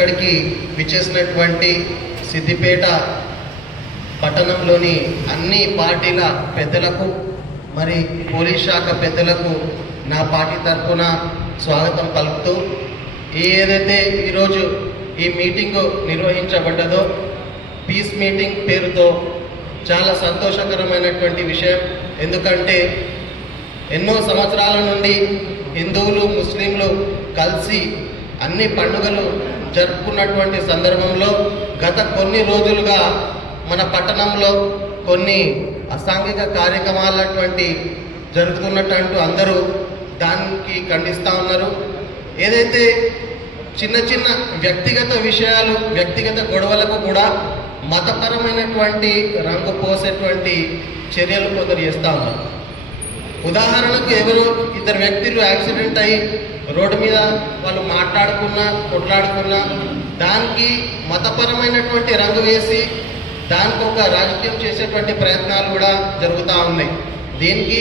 ఇక్కడికి విచ్చేసినటువంటి సిద్దిపేట పట్టణంలోని అన్ని పార్టీల పెద్దలకు మరి పోలీస్ శాఖ పెద్దలకు నా పార్టీ తరఫున స్వాగతం పలుకుతూ ఏదైతే ఈరోజు ఈ మీటింగు నిర్వహించబడ్డదో పీస్ మీటింగ్ పేరుతో చాలా సంతోషకరమైనటువంటి విషయం. ఎందుకంటే ఎన్నో సంవత్సరాల నుండి హిందువులు ముస్లింలు కలిసి అన్ని పండుగలు జరుపుకున్నటువంటి సందర్భంలో గత కొన్ని రోజులుగా మన పట్టణంలో కొన్ని అసాంఘిక కార్యక్రమాలటువంటి జరుగుతున్నట్టు అందరూ దానికి ఖండిస్తూ ఉన్నారు. ఏదైతే చిన్న చిన్న వ్యక్తిగత విషయాలు వ్యక్తిగత గొడవలకు కూడా మతపరమైనటువంటి రంగు పోసేటువంటి చర్యలు కొందరు చేస్తూ ఉన్నారు. ఉదాహరణకు ఎవరు ఇద్దరు వ్యక్తులు యాక్సిడెంట్ అయ్యి రోడ్డు మీద వాళ్ళు మాట్లాడుకున్నా కొట్లాడుకున్నా దానికి మతపరమైనటువంటి రంగు వేసి దానికి ఒక రాజకీయం చేసేటువంటి ప్రయత్నాలు కూడా జరుగుతూ ఉన్నాయి. దీనికి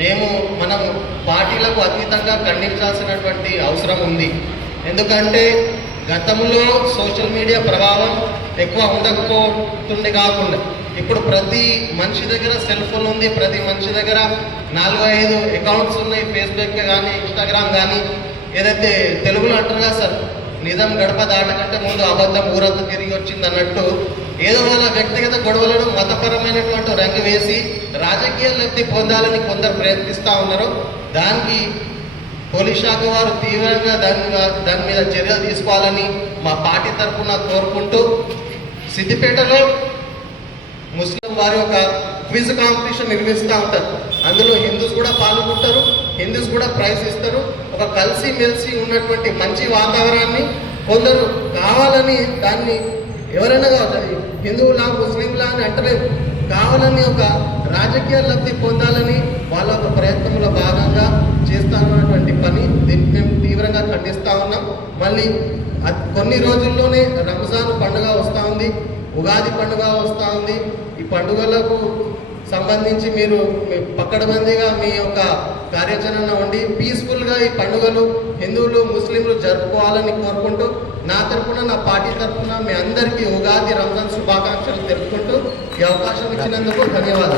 మేము మనం పార్టీలకు అతీతంగా ఖండించాల్సినటువంటి అవసరం ఉంది. ఎందుకంటే గతంలో సోషల్ మీడియా ప్రభావం ఎక్కువ ఉండకపోతుండే కాకుండా ఇప్పుడు ప్రతి మనిషి దగ్గర సెల్ ఫోన్ ఉంది ప్రతి మనిషి దగ్గర నాలుగు ఐదు అకౌంట్స్ ఉన్నాయి ఫేస్బుక్ కానీ ఇన్స్టాగ్రామ్ కానీ ఏదైతే తెలుగులో అంటారు కదా సార్ నిజం గడప దాటకంటే ముందు అబద్ధం ఊరంతా తిరిగి వచ్చింది అన్నట్టు ఏదో వాళ్ళ వ్యక్తిగత గొడవలను మతపరమైనటువంటి రంగు వేసి రాజకీయ లబ్ధి పొందాలని కొందరు ప్రయత్నిస్తూ ఉన్నారు. దానికి పోలీస్ శాఖ వారు తీవ్రంగా దాని దాని మీద చర్యలు తీసుకోవాలని మా పార్టీ తరఫున కోరుకుంటూ సిద్దిపేటలో ముస్లిం వారి ఒక క్విజ్ కాంపిటీషన్ నిర్వహిస్తూ ఉంటారు. అందులో హిందూస్ కూడా పాల్గొంటారు హిందూస్ కూడా ప్రైజ్ ఇస్తారు. ఒక కలిసి మెలిసి ఉన్నటువంటి మంచి వాతావరణాన్ని కొందరు కావాలని దాన్ని ఎవరైనా కావచ్చు హిందువులా ముస్లింలా అని అంటలేదు కావాలని ఒక రాజకీయ లబ్ధి పొందాలని వాళ్ళ ఒక ప్రయత్నంలో భాగంగా చేస్తామన్నటువంటి పని దీన్ని మేము తీవ్రంగా ఖండిస్తూ ఉన్నాం. మళ్ళీ కొన్ని రోజుల్లోనే రంజాన్ పండుగ వస్తూ ఉంది. ఉగాది పండుగ వస్తూ ఉంది. ఈ పండుగలకు సంబంధించి మీరు మీ పక్కడబందీగా మీ యొక్క కార్యాచరణ ఉండి పీస్ఫుల్గా ఈ పండుగలు హిందువులు ముస్లింలు జరుపుకోవాలని కోరుకుంటూ నా తరపున నా పార్టీ తరపున మీ అందరికీ ఉగాది రంజాన్ శుభాకాంక్షలు తెలుపుకుంటూ ఈ అవకాశం ఇచ్చినందుకు ధన్యవాదాలు.